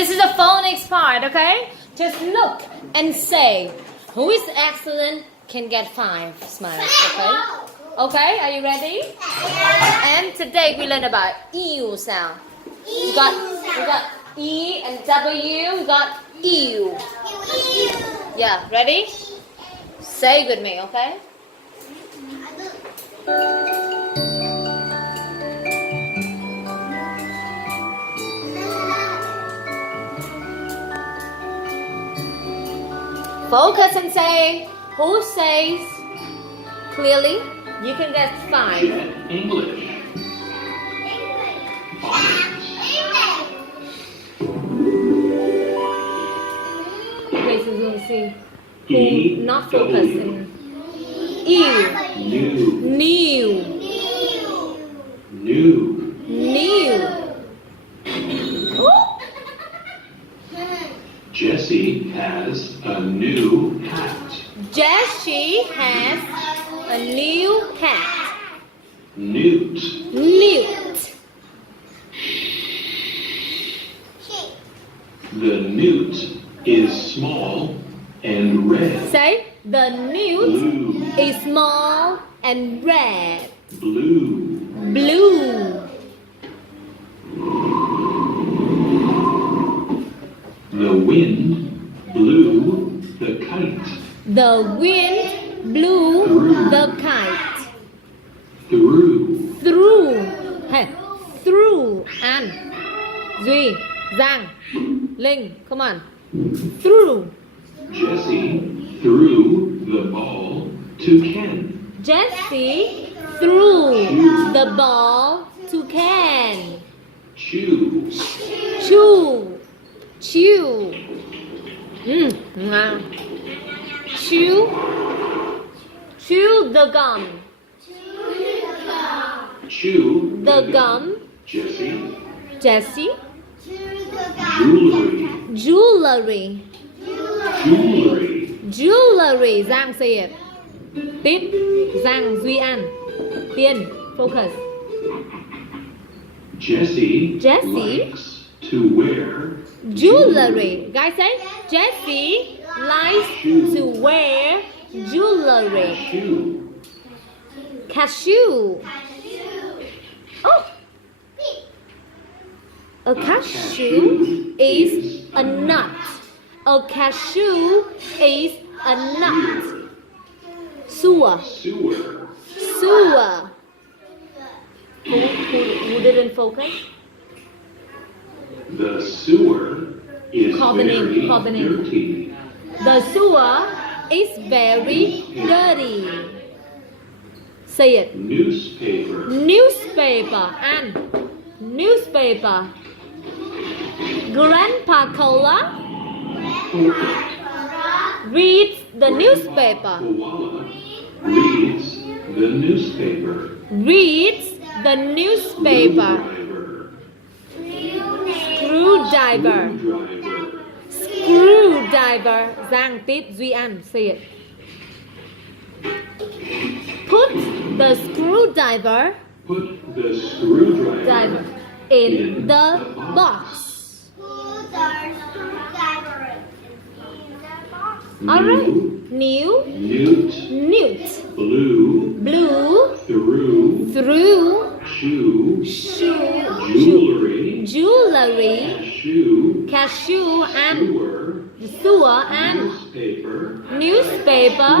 This is the phonics part, okay? Just look and say, who is excellent can get 5 smiles, okay? Okay, are you ready? And today we learn about ew sound. We got E and W, we got ew. Yeah, ready? Say it with me, okay? Focus and say, who says clearly, you can get 5. English. Okay, so you'll see who not focusing. Ew. New. Oh. Jessie has a new hat. Jessie has a new hat. Newt. The newt is small and red. Say, the newt Blue. is small and red. Blue. The wind blew the kite. The wind blew the kite. Through. Hey, through. An. Duy, Giang, Linh, come on. Through. Jessie threw the ball to Ken. Jessie threw the ball to Ken. Chew. Wow. Chew the gum. Chew The gum. Jessie. Jewelry. Giang say it. Tiếp. Giang, Duy An. Tiên. Focus. Jessie likes to wear Jewelry. Guys say, Jessie likes to wear jewelry. Cashew. Oh. A cashew is a nut. A cashew is a nut. Sewer. Who didn't focus? The sewer is Call the name, very call the name. dirty. The sewer is very dirty. Say it. Newspaper. And newspaper. Grandpa Cola reads the newspaper. Koala reads the newspaper. Screwdriver. Giang tiếp Duy An. Say it. Put the screwdriver in the box. Alright. Newt. Blue. Through. Jewelry. Cashew and sewer and newspaper.